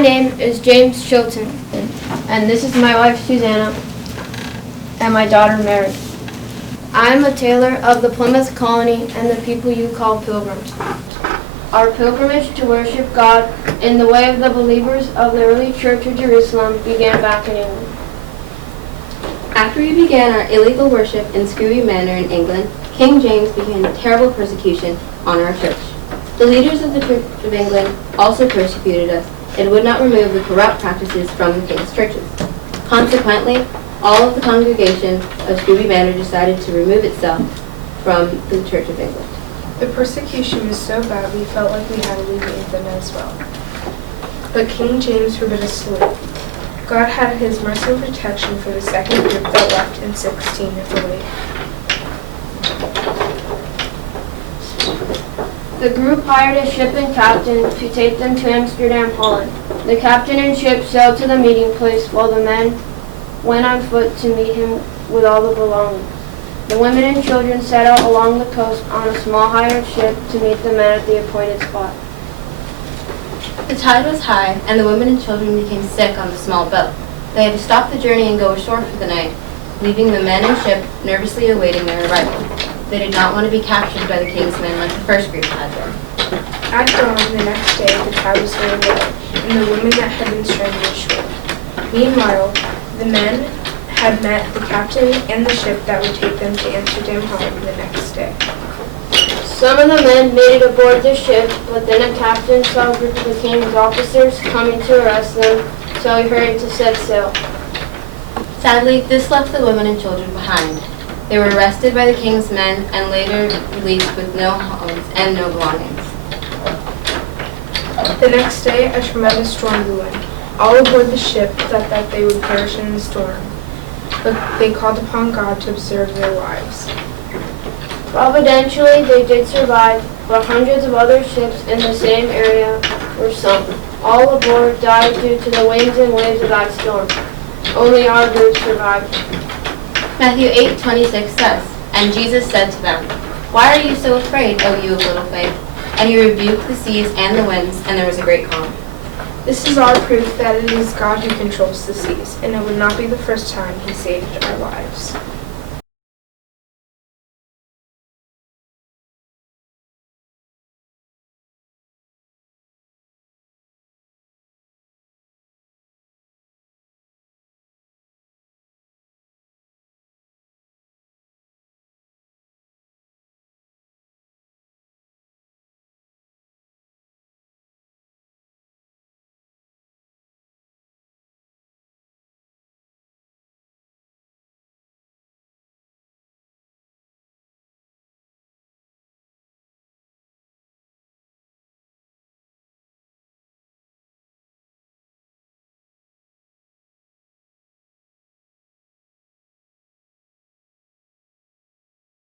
My name is James Chilton, and this is my wife Susanna and my daughter Mary. I am a tailor of the Plymouth Colony and the people you call pilgrims. Our pilgrimage to worship God in the way of the believers of the early Church of Jerusalem began back in England. After we began our illegal worship in Scrooby Manor in England, King James began terrible persecution on our church. The leaders of the Church of England also persecuted us and would not remove the corrupt practices from the king's churches. Consequently, all of the congregation of Scrooby Manor decided to remove itself from the Church of England. The persecution was so bad we felt like we had to leave England as well. But King James forbid us to leave. God had his mercy and protection for the second group that left in 1608. The group hired a ship and captain to take them to Amsterdam, Holland. The captain and ship sailed to the meeting place while the men went on foot to meet him with all the belongings. The women and children set out along the coast on a small hired ship to meet the men at the appointed spot. The tide was high, and the women and children became sick on the small boat. They had to stop the journey and go ashore for the night, leaving the men and ship nervously awaiting their arrival. They did not want to be captured by the king's men like the first group had been. At dawn the next day, the tide was very low, and the women that had been stranded ashore. Meanwhile, the men had met the captain and the ship that would take them to Amsterdam, Holland the next day. Some of the men made it aboard the ship, but then a captain saw a group of the king's officers coming to arrest them, so he hurried to set sail. Sadly, this left the women and children behind. They were arrested by the king's men and later released with no homes and no belongings. The next day, a tremendous storm blew in. All aboard the ship thought that they would perish in the storm, but they called upon God to preserve their lives. Providentially, they did survive, but hundreds of other ships in the same area were sunk. All aboard died due to the winds and waves of that storm. Only our group survived. Matthew 8:26 says, "And Jesus said to them, 'Why are you so afraid, O you of little faith?' And he rebuked the seas and the winds, and there was a great calm." This is our proof that it is God who controls the seas, and it would not be the first time he saved our lives.